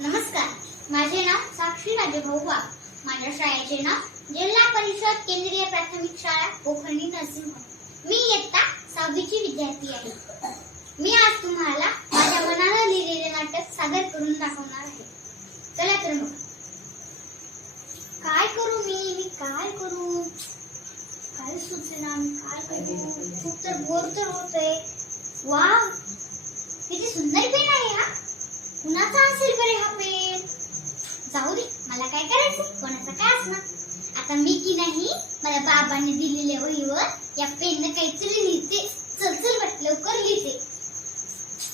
नमस्कार. माझे नाव साक्षी राजेभाऊ वाघ माझ्या शाळेचे नाव जिल्हा परिषद केंद्रीय प्राथमिक शाळा पोखर्णी नर्सिंग होम मी इयत्ता सहावीची विद्यार्थी आहे. मी आज तुम्हाला माझ्या मनाला लिहिलेले नाटक सादर करून दाखवणार आहे. चला तर मग. काय करू मी? मी काय करू? काय सुचना? मी काय करू? खूप तर बोर तर होतोय. वा किती सुंदर पेन आहे हा. कुणाचा असेल बरे हा पेन? जाऊ दे मला काय करायचं? कोणाचा काय असणार आता मी की नाही मला बाबांनी दिलेल्या वहीवर या पेननं काहीतरी लिहितेच चल चल बट लवकर लिहिते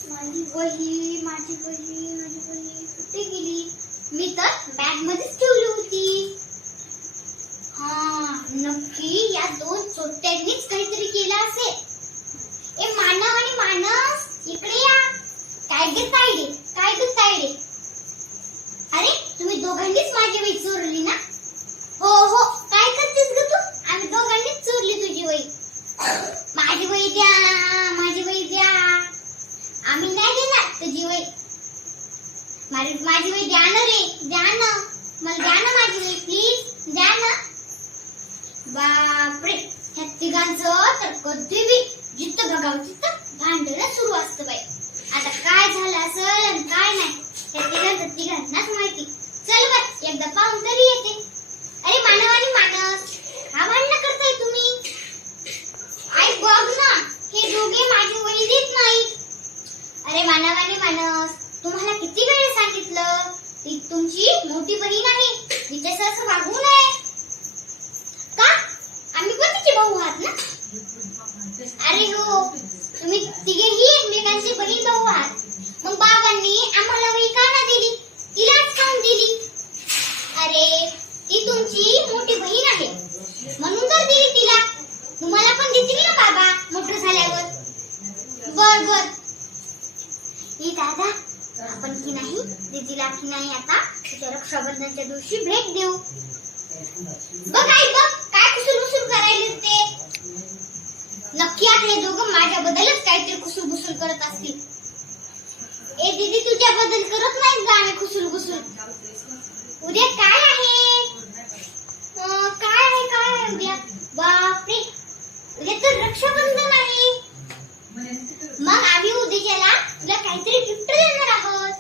माझी वही माझी वही माझी वही कुठे गेली मी तर बॅग मध्येच ठेवली होती हा नक्की या दोन चोट्यांनीच काहीतरी केलं असेल ए मानव आणि मानस इकडे या काय ग तायडे काय ग तायडे अरे तुम्ही दोघांनीच माझी वही चोरली ना हो हो काय करतेस ग तू आम्ही दोघांनीच चोरली तुझी वही माझी वही द्या माझी वही द्या आम्ही नाही देणार तुझी वही माझी वय द्या ना रे द्या ना मला द्या ना माझी वय प्लीज द्या ना बापरे ह्या तिघांचं तर कधी बी जिथं बघावं तिथं भांडण सुरू असतं बाई आता काय झालं असेल आणि काय नाही त्या तिघांचं तिघांनाच माहिती चल बाय एकदा पाहून तरी येते अरे मानव आणि मानस का भांडणं करताय तुम्ही आई बघ ना हे दोघे माझी वही देत नाहीत अरे मानव आणि मानस तुम्हाला किती वेळ सांगितलं ती तुमची मोठी बहीण आहे. तिच्याशी असं वागू नये. का? आम्ही पण तिचे भाऊ आहात ना? अरे हो तुम्ही तिघेही एकमेकांचे बहीण भाऊ आहात. मग बाबांनी आम्हाला वही का ना दिली. तिलाच खाऊन दिली. अरे ती तुमची मोठी बहीण आहे. म्हणून तर दिली तिला. तुम्हाला पण देतील ना बाबा मोठं झाल्यावर. बर बर. ही दादा आपण की नाही? दीदीला की नाही आता? तिच्या रक्षाबंधनच्या दिवशी भेट देऊ. बघ आई बघ. काय कुसूर कुसूर करायले ते? नक्की आता हे दोघं माझ्याबद्दलच काहीतरी कुसूर कुसूर करत असतील. ए दीदी तुझ्याबद्दल करत नाहीत का आम्ही कुसूर कुसूर उद्या काय आहे? काय आहे? काय आहे उद्या? बापरे. उद्या तर रक्षाबंधन आहे. मग आम्ही उद्याच्याला तुला काहीतरी गिफ्ट देणार आहोत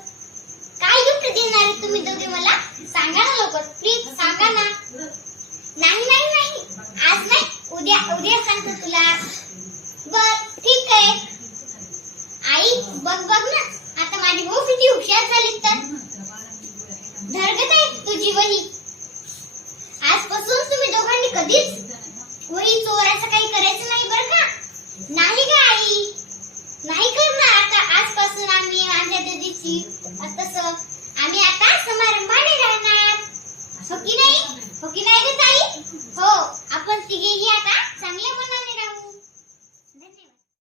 काय गिफ्ट देणार आहे तुम्ही दोघे मला. सांगा ना लवकर. प्लीज सांगा ना. नाही नाही नाही. आज नाही. उद्या उद्या सांगतो तुला. बर ठीक आहे. आई बघ बघ ना. आता माझी भाऊ किती हुशार झाली तर. धडगत आहे तुझी वही आजपासून तुम्ही दोघांनी कधीच वही चोरायचं काही करायचं नाही बरं का? नाही का आई. नाही करणार. आता आजपासून आम्ही माझ्या दीदीची तसं ¿Por qué